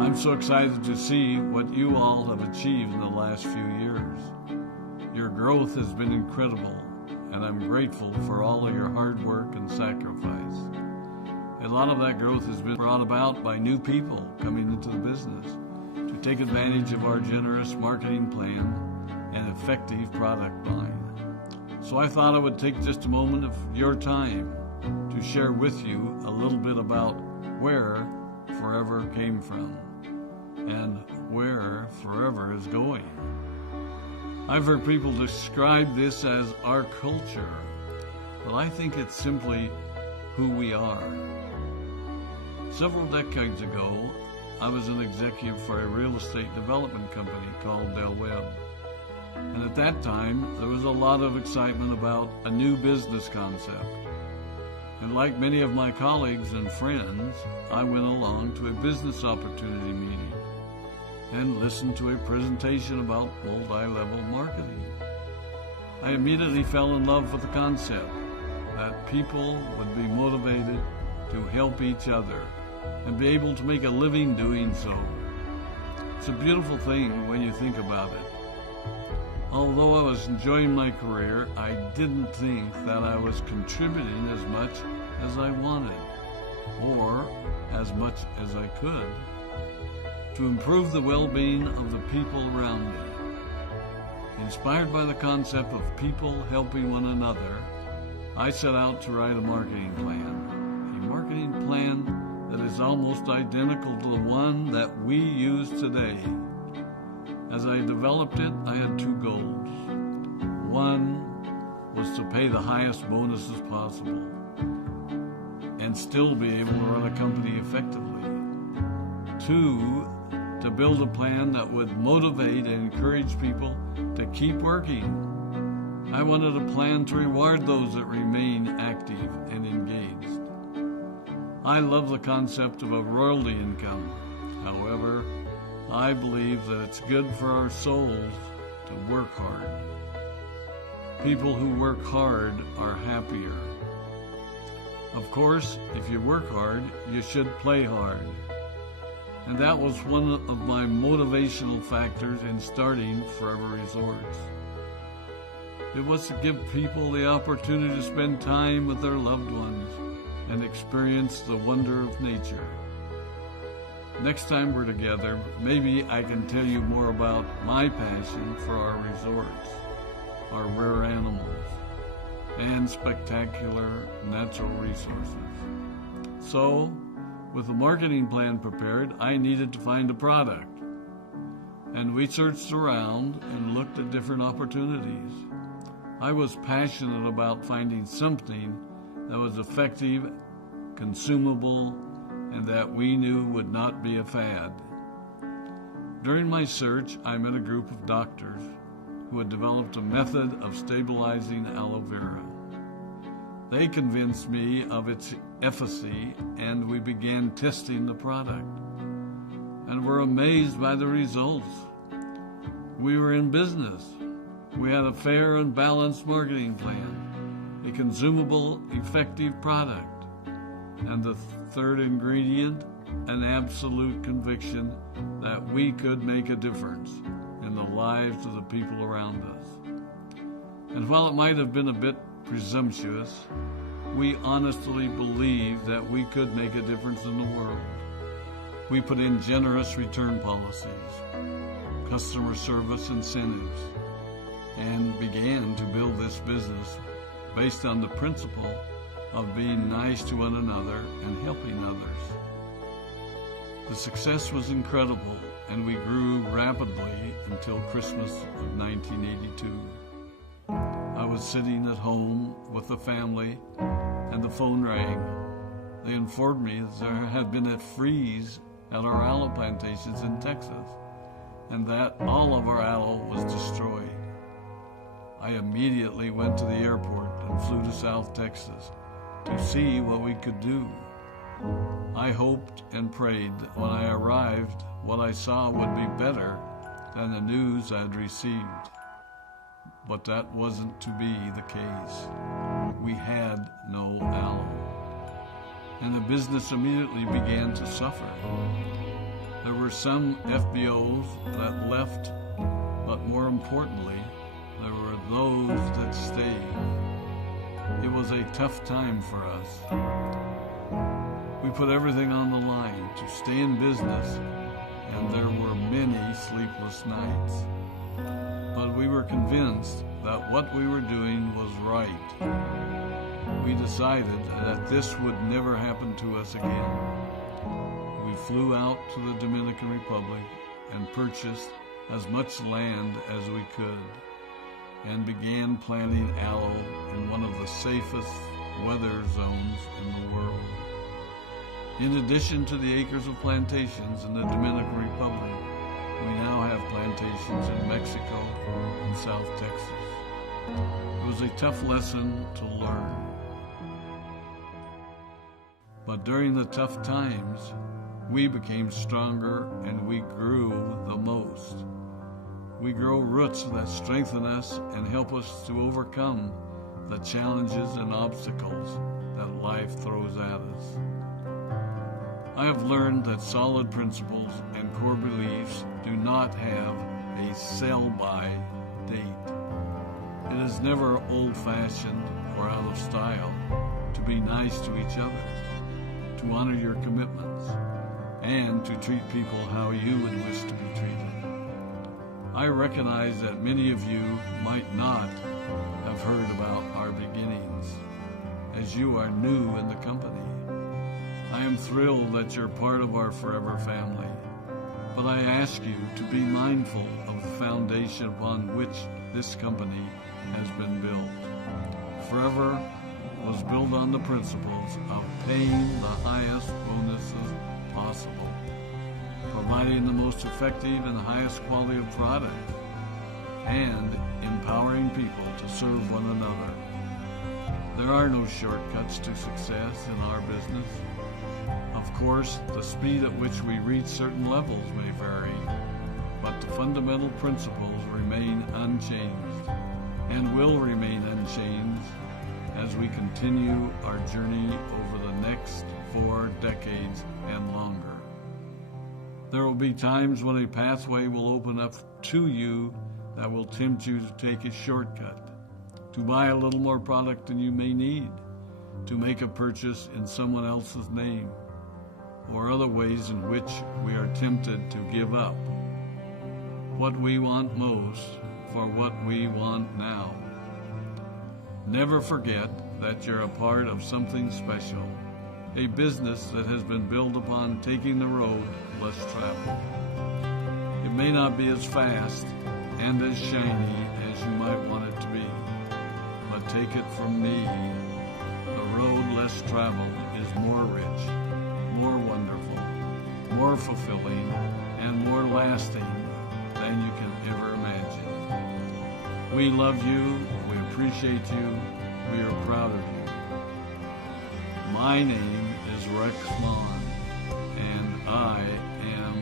I'm so excited to see what you all have achieved in the last few years. Your growth has been incredible, and I'm grateful for all of your hard work and sacrifice. A lot of that growth has been brought about by new people coming into the business to take advantage of our generous marketing plan and effective product line. So I thought I would take just a moment of your time to share with you a little bit about where Forever came from and where Forever is going. I've heard people describe this as our culture, but I think it's simply who we are. Several decades ago, I was an executive for a real estate development company called Del Webb. And at that time, there was a lot of excitement about a new business concept. And like many of my colleagues and friends, I went along to a business opportunity meeting and listened to a presentation about multi-level marketing. I immediately fell in love with the concept that people would be motivated to help each other and be able to make a living doing so. It's a beautiful thing when you think about it. Although I was enjoying my career, I didn't think that I was contributing as much as I wanted, or as much as I could, to improve the well-being of the people around me. Inspired by the concept of people helping one another, I set out to write a marketing plan that is almost identical to the one that we use today. As I developed it, I had two goals. One was to pay the highest bonuses possible and still be able to run a company effectively. Two, to build a plan that would motivate and encourage people to keep working. I wanted a plan to reward those that remain active and engaged. I love the concept of a royalty income. However, I believe that it's good for our souls to work hard. People who work hard are happier. Of course, if you work hard, you should play hard. And that was one of my motivational factors in starting Forever Resorts. It was to give people the opportunity to spend time with their loved ones and experience the wonder of nature. Next time we're together, maybe I can tell you more about my passion for our resorts, our rare animals, and spectacular natural resources. So, with the marketing plan prepared, I needed to find a product. And we searched around and looked at different opportunities. I was passionate about finding something that was effective, consumable, and that we knew would not be a fad. During my search, I met a group of doctors who had developed a method of stabilizing aloe vera. They convinced me of its efficacy, and we began testing the product, and were amazed by the results. We were in business. We had a fair and balanced marketing plan, a consumable, effective product, and the third ingredient, an absolute conviction that we could make a difference in the lives of the people around us. And while it might have been a bit presumptuous, we honestly believed that we could make a difference in the world. We put in generous return policies, customer service incentives, and began to build this business based on the principle of being nice to one another and helping others. The success was incredible, and we grew rapidly until Christmas of 1982. I was sitting at home with the family, and the phone rang. They informed me that there had been a freeze at our aloe plantations in Texas, and that all of our aloe was destroyed. I immediately went to the airport and flew to South Texas to see what we could do. I hoped and prayed that when I arrived, what I saw would be better than the news I'd received. But that wasn't to be the case. We had no aloe, and the business immediately began to suffer. There were some FBOs that left, but more importantly, there were those that stayed. It was a tough time for us. We put everything on the line to stay in business, and there were many sleepless nights. But we were convinced that what we were doing was right. We decided that this would never happen to us again. We flew out to the Dominican Republic and purchased as much land as we could and began planting aloe in one of the safest weather zones in the world. In addition to the acres of plantations in the Dominican Republic, we now have plantations in Mexico and South Texas. It was a tough lesson to learn. But during the tough times, we became stronger and we grew the most. We grow roots that strengthen us and help us to overcome the challenges and obstacles that life throws at us. I have learned that solid principles and core beliefs do not have a sell-by date. It is never old-fashioned or out of style to be nice to each other, to honor your commitments, and to treat people how you would wish to be treated. I recognize that many of you might not have heard about our beginnings, as you are new in the company. I am thrilled that you're part of our Forever family, but I ask you to be mindful of the foundation upon which this company has been built. Forever was built on the principles of paying the highest bonuses possible, providing the most effective and highest quality of product, and empowering people to serve one another. There are no shortcuts to success in our business. Of course, the speed at which we reach certain levels may vary, but the fundamental principles remain unchanged and will remain unchanged as we continue our journey over the next 4 decades and longer. There will be times when a pathway will open up to you that will tempt you to take a shortcut, to buy a little more product than you may need, to make a purchase in someone else's name, or other ways in which we are tempted to give up what we want most for what we want now. Never forget that you're a part of something special, a business that has been built upon taking the road less traveled. It may not be as fast and as shiny as you might want it to be, but take it from me, the road less traveled is more rich, more wonderful, more fulfilling, and more lasting than you can ever imagine. We love you, we appreciate you, we are proud of you. My name is Rex Maughan, and I am